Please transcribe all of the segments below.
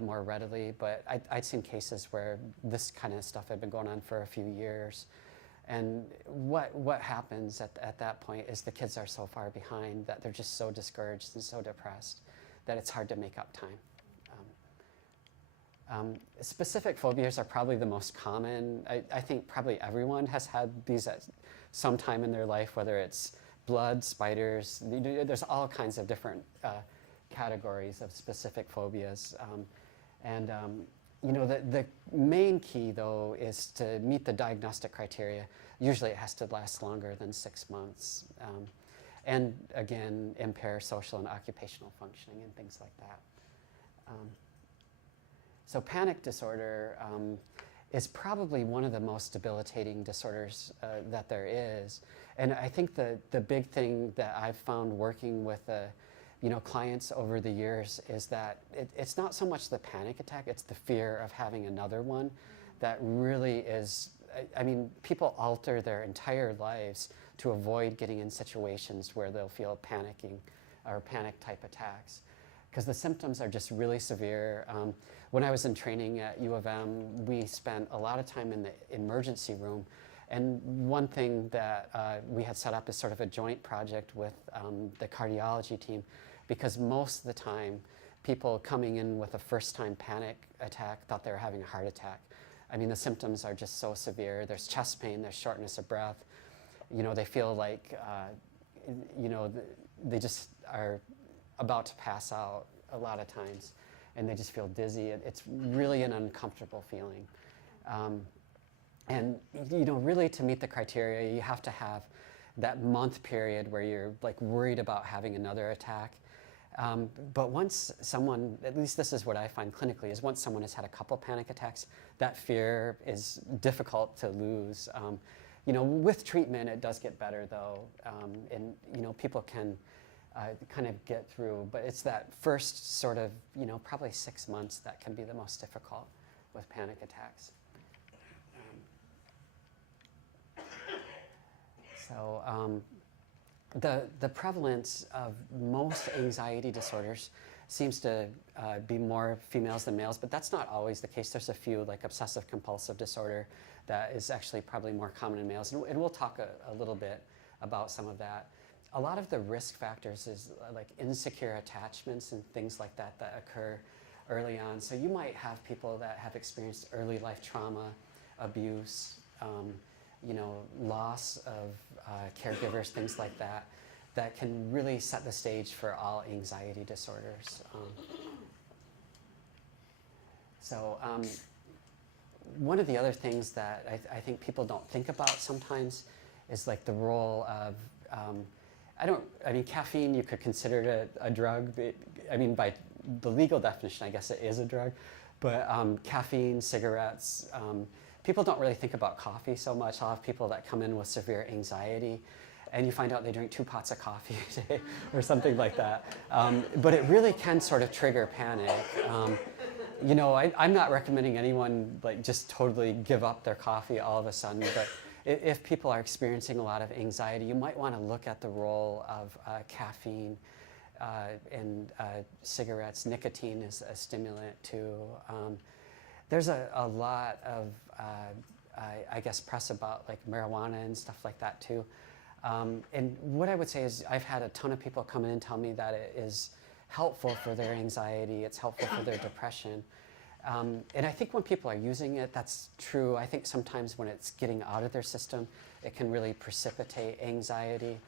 more readily, but I'd seen cases where this kind of stuff had been going on for a few years. And what happens at that point is the kids are so far behind that they're just so discouraged and so depressed that it's hard to make up time. Specific phobias are probably the most common. I think probably everyone has had these at some time in their life, whether it's blood, spiders. There's all kinds of different categories of specific phobias. You know, the main key, though, is to meet the diagnostic criteria. Usually it has to last longer than 6 months. And again, impair social and occupational functioning and things like that. So panic disorder is probably one of the most debilitating disorders that there is. And I think the big thing that I've found working with you know, clients over the years is that it's not so much the panic attack, it's the fear of having another one that really is, I mean, people alter their entire lives to avoid getting in situations where they'll feel panicking or panic type attacks, because the symptoms are just really severe. When I was in training at U of M, we spent a lot of time in the emergency room. And one thing that we had set up is sort of a joint project with the cardiology team, because most of the time people coming in with a first-time panic attack thought they were having a heart attack. I mean, the symptoms are just so severe. There's chest pain, there's shortness of breath. You know, they feel like, you know, they just are about to pass out a lot of times, and they just feel dizzy. It's really an uncomfortable feeling. And, you know, really to meet the criteria, you have to have that month period where you're like worried about having another attack. But once someone, at least this is what I find clinically, is once someone has had a couple panic attacks, that fear is difficult to lose. You know, with treatment, it does get better though, and you know, people can kind of get through, but it's that first sort of, you know, probably 6 months that can be the most difficult with panic attacks. So the prevalence of most anxiety disorders seems to be more females than males, but that's not always the case. There's a few, like obsessive compulsive disorder, that is actually probably more common in males, and we'll talk a little bit about some of that. A lot of the risk factors is like insecure attachments and things like that that occur early on. So you might have people that have experienced early life trauma, abuse, you know, loss of caregivers, things like that, that can really set the stage for all anxiety disorders. One of the other things that I think people don't think about sometimes is like the role of, I mean, caffeine, you could consider it a drug. I mean, by the legal definition, I guess it is a drug. But caffeine, cigarettes, people don't really think about coffee so much. I'll have people that come in with severe anxiety, and you find out they drink 2 pots of coffee a day or something like that. But it really can sort of trigger panic. You know, I'm not recommending anyone like just totally give up their coffee all of a sudden, but if people are experiencing a lot of anxiety, you might want to look at the role of caffeine and cigarettes. Nicotine is a stimulant too. There's a lot of, I guess, press about like marijuana and stuff like that too. And what I would say is I've had a ton of people come in and tell me that it is helpful for their anxiety, it's helpful for their depression. And I think when people are using it, that's true. I think sometimes when it's getting out of their system, it can really precipitate anxiety.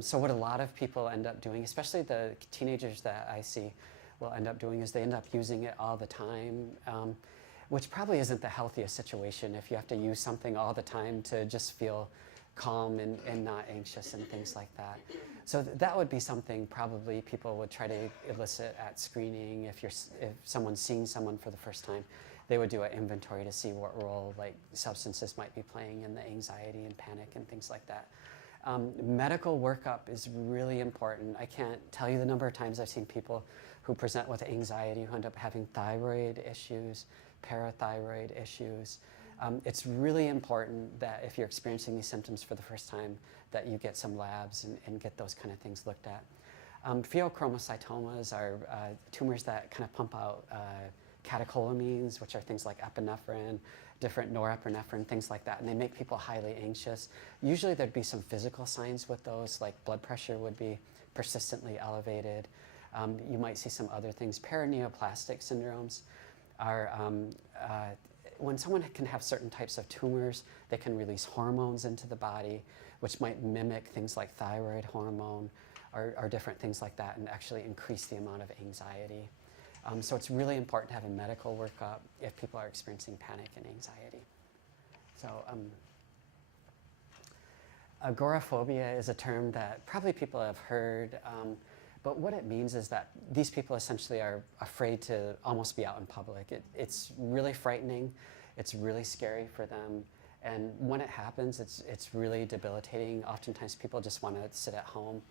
So what a lot of people end up doing, especially the teenagers that I see will end up doing, is they end up using it all the time, which probably isn't the healthiest situation if you have to use something all the time to just feel calm and not anxious and things like that. So that would be something probably people would try to elicit at screening. If someone's seeing someone for the first time, they would do an inventory to see what role like substances might be playing in the anxiety and panic and things like that. Medical workup is really important. I can't tell you the number of times I've seen people who present with anxiety who end up having thyroid issues, parathyroid issues. It's really important that if you're experiencing these symptoms for the first time, that you get some labs and get those kind of things looked at. Pheochromocytomas are tumors that kind of pump out catecholamines, which are things like epinephrine, different norepinephrine, things like that, and they make people highly anxious. Usually there'd be some physical signs with those, like blood pressure would be persistently elevated. You might see some other things. Paraneoplastic syndromes are when someone can have certain types of tumors, they can release hormones into the body, which might mimic things like thyroid hormone or different things like that, and actually increase the amount of anxiety. So it's really important to have a medical workup if people are experiencing panic and anxiety. So agoraphobia is a term that probably people have heard, but what it means is that these people essentially are afraid to almost be out in public. It's really frightening, it's really scary for them, and when it happens, it's really debilitating. Oftentimes people just want to sit at home.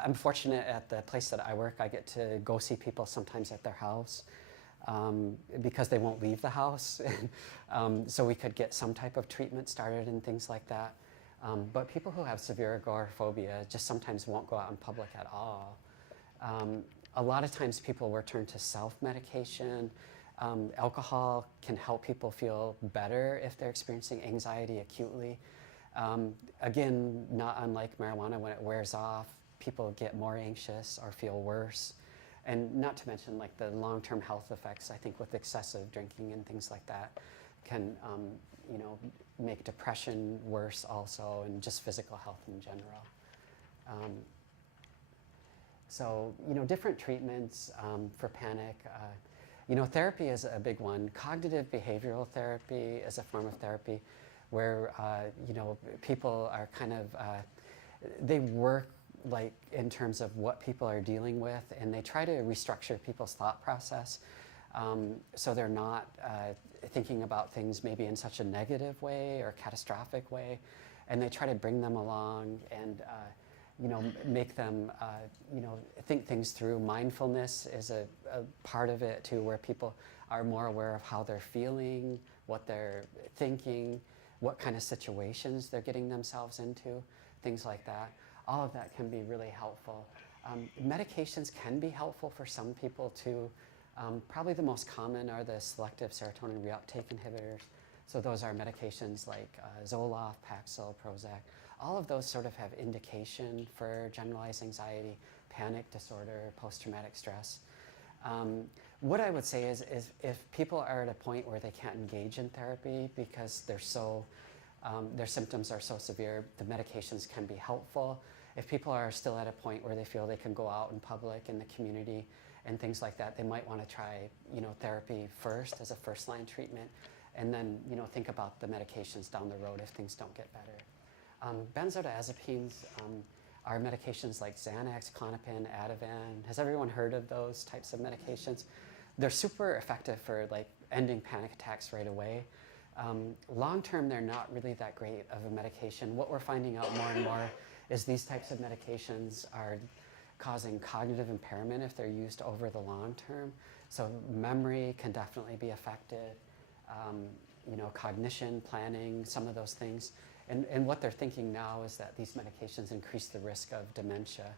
I'm fortunate at the place that I work. I get to go see people sometimes at their house because they won't leave the house. So we could get some type of treatment started and things like that. But people who have severe agoraphobia just sometimes won't go out in public at all. A lot of times people will turn to self-medication. Alcohol can help people feel better if they're experiencing anxiety acutely. Again, not unlike marijuana, when it wears off, people get more anxious or feel worse. And not to mention like the long-term health effects, I think with excessive drinking and things like that can, make depression worse also, and just physical health in general. So, different treatments for panic. Therapy is a big one. Cognitive behavioral therapy is a form of therapy where, people are kind of, they work like in terms of what people are dealing with, and they try to restructure people's thought process so they're not thinking about things maybe in such a negative way or catastrophic way, and they try to bring them along and make them think things through. Mindfulness is a part of it too, where people are more aware of how they're feeling, what they're thinking, what kind of situations they're getting themselves into, things like that. All of that can be really helpful. Medications can be helpful for some people too. Probably the most common are the selective serotonin reuptake inhibitors. So those are medications like Zoloft, Paxil, Prozac. All of those sort of have indication for generalized anxiety, panic disorder, post-traumatic stress. What I would say is if people are at a point where they can't engage in therapy because they're so, their symptoms are so severe, the medications can be helpful. If people are still at a point where they feel they can go out in public, in the community, and things like that, they might want to try, therapy first as a first-line treatment, and then, think about the medications down the road if things don't get better. Benzodiazepines are medications like Xanax, Klonopin, Ativan. Has everyone heard of those types of medications? They're super effective for like ending panic attacks right away. Long-term, they're not really that great of a medication. What we're finding out more and more is these types of medications are causing cognitive impairment if they're used over the long term. So memory can definitely be affected, cognition, planning, some of those things. And what they're thinking now is that these medications increase the risk of dementia.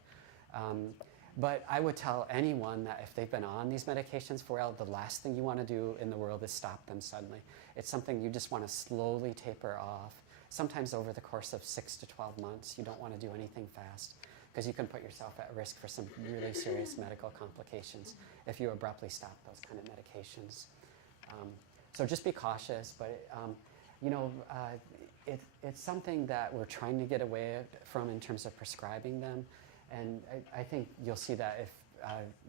But I would tell anyone that if they've been on these medications for a while, the last thing you want to do in the world is stop them suddenly. It's something you just want to slowly taper off. Sometimes over the course of 6 to 12 months, you don't want to do anything fast because you can put yourself at risk for some really serious medical complications if you abruptly stop those kind of medications. So just be cautious, but it's something that we're trying to get away from in terms of prescribing them. And I think you'll see that if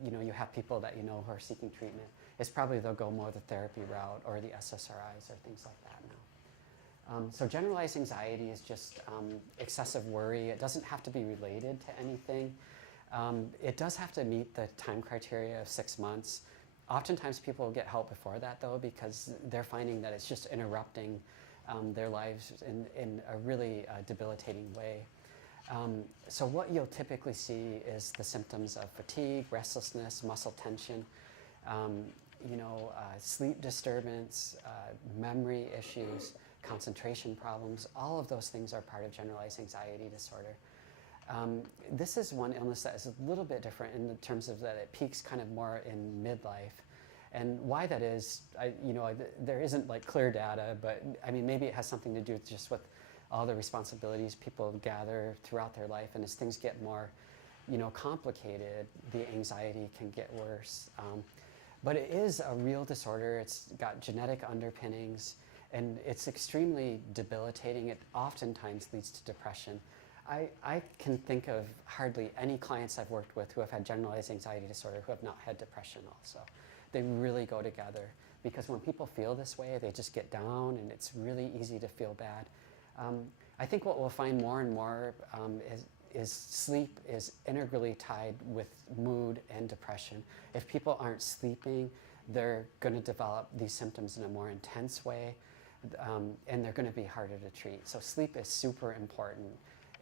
you have people that who are seeking treatment, it's probably they'll go more the therapy route or the SSRIs or things like that now. So generalized anxiety is just excessive worry. It doesn't have to be related to anything. It does have to meet the time criteria of 6 months. Oftentimes people get help before that though because they're finding that it's just interrupting their lives in a really debilitating way. So what you'll typically see is the symptoms of fatigue, restlessness, muscle tension, sleep disturbance, memory issues, concentration problems. All of those things are part of generalized anxiety disorder. This is one illness that is a little bit different in terms of that it peaks kind of more in midlife. And why that is, there isn't like clear data, but I mean, maybe it has something to do just with all the responsibilities people gather throughout their life. And as things get more, complicated, the anxiety can get worse. But it is a real disorder. It's got genetic underpinnings, and it's extremely debilitating. It oftentimes leads to depression. I can think of hardly any clients I've worked with who have had generalized anxiety disorder who have not had depression also. They really go together, because when people feel this way, they just get down, and it's really easy to feel bad. I think what we'll find more and more is sleep is integrally tied with mood and depression. If people aren't sleeping, they're going to develop these symptoms in a more intense way, and they're going to be harder to treat. So sleep is super important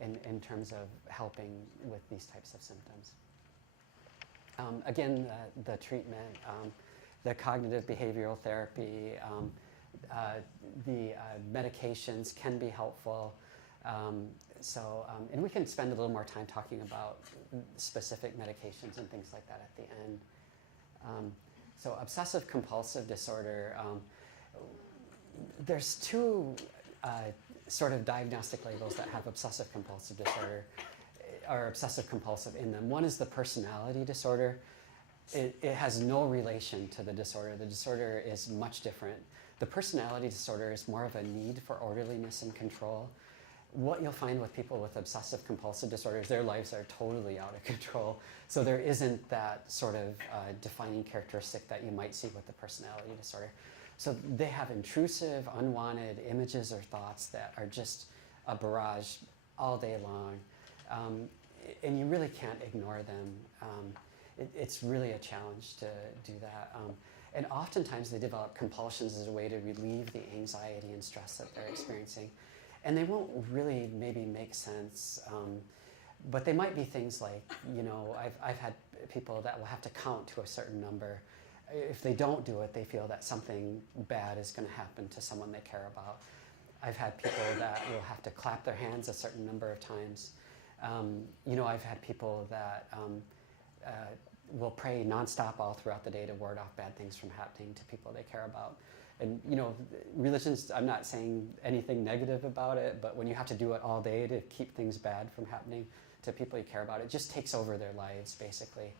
in terms of helping with these types of symptoms. Again, the treatment, the cognitive behavioral therapy, the medications can be helpful. And we can spend a little more time talking about specific medications and things like that at the end. So obsessive compulsive disorder, there's two sort of diagnostic labels that have obsessive compulsive disorder, or obsessive compulsive in them. One is the personality disorder. It has no relation to the disorder. The disorder is much different. The personality disorder is more of a need for orderliness and control. What you'll find with people with obsessive compulsive disorders, their lives are totally out of control. So there isn't that sort of defining characteristic that you might see with the personality disorder. So they have intrusive, unwanted images or thoughts that are just a barrage all day long. And you really can't ignore them. It's really a challenge to do that. And oftentimes they develop compulsions as a way to relieve the anxiety and stress that they're experiencing. And they won't really maybe make sense, but they might be things like, I've had people that will have to count to a certain number. If they don't do it, they feel that something bad is going to happen to someone they care about. I've had people that will have to clap their hands a certain number of times. I've had people that will pray nonstop all throughout the day to ward off bad things from happening to people they care about. And religions, I'm not saying anything negative about it, but when you have to do it all day to keep things bad from happening to people you care about, it just takes over their lives, basically.